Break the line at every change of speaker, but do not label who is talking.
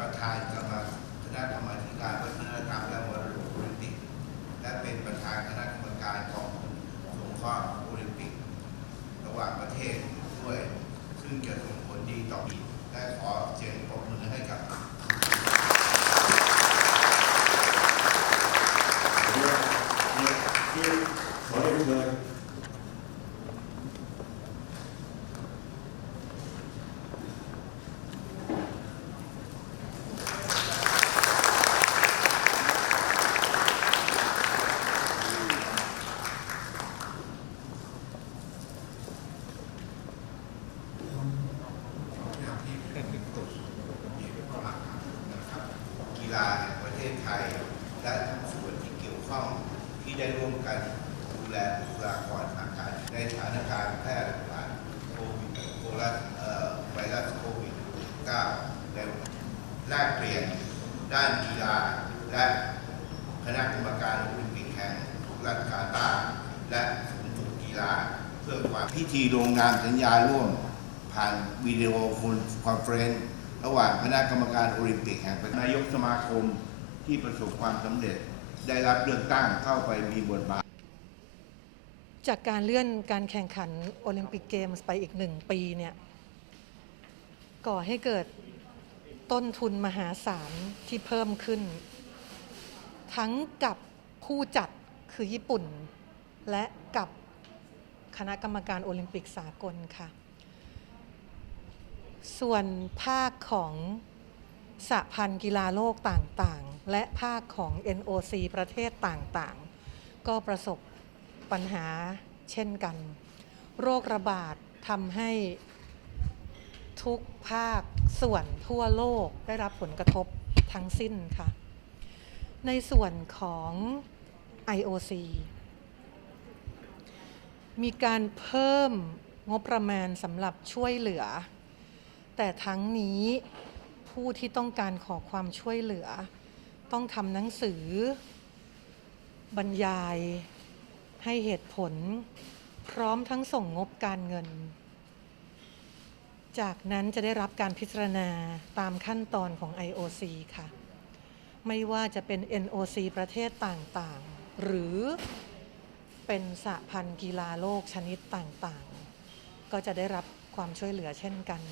ประธานกรรมคณะกรรมาธิการวัฒนธรรมและมรดกโอลิมปิก และเป็นประธานคณะกรรมการของสงเคราะห์โอลิมปิก ระหว่างประเทศด้วย ซึ่งจะส่งผลดีต่อปีและขอเสียงปรบมือให้กับ
ขอเรียนเชิญ
กี ฬาแห่งประเทศไทย และทุกส่วนที่เกี่ยวข้องที่ได้ร่วมกันดูแลบุคลากรทางการในสถานการณ์แพร่ระบาดโควิดโควิดเอ่อไวรัสโควิด -19 ในแลกเปลี่ยนด้านกีฬาและคณะกรรมการโอลิมปิกแห่งรัฐกาตาและศูนย์ฝึกกีฬาเพื่อความพิธีลงนามสัญญาร่วมผ่านวิดีโอคอนเฟรนซ์ ระหว่างคณะกรรมการโอลิมปิกแห่งประเทศนายกสมาคมที่ประสบความสำเร็จ ได้รับเลือกตั้งเข้าไปมีบทบาท
จากการเลื่อนการแข่งขันโอลิมปิกเกมส์ไปอีกหนึ่งปีเนี่ยก่อให้เกิดต้นทุนมหาศาลที่เพิ่มขึ้น ทั้งกับผู้จัดคือญี่ปุ่น และกับคณะกรรมการโอลิมปิกสากลค่ะ ส่วนภาคของสหพันธ์กีฬาโลกต่างๆ และภาคของ NOC ประเทศต่างๆ ก็ประสบปัญหาเช่นกัน โรคระบาดทำให้ทุกภาคส่วนทั่วโลกได้รับผลกระทบทั้งสิ้นค่ะ ในส่วนของ IOC มีการเพิ่มงบประมาณสำหรับช่วยเหลือ แต่ทั้งนี้ผู้ที่ต้องการขอความช่วยเหลือ ต้องทำหนังสือ บรรยาย ให้เหตุผล พร้อมทั้งส่งงบการเงิน จากนั้นจะได้รับการพิจารณาตามขั้นตอนของ IOC ค่ะ ไม่ว่าจะเป็น NOC ประเทศต่างๆ หรือเป็นสหพันธ์กีฬาโลกชนิดต่างๆ ก็จะได้รับความช่วยเหลือเช่นกัน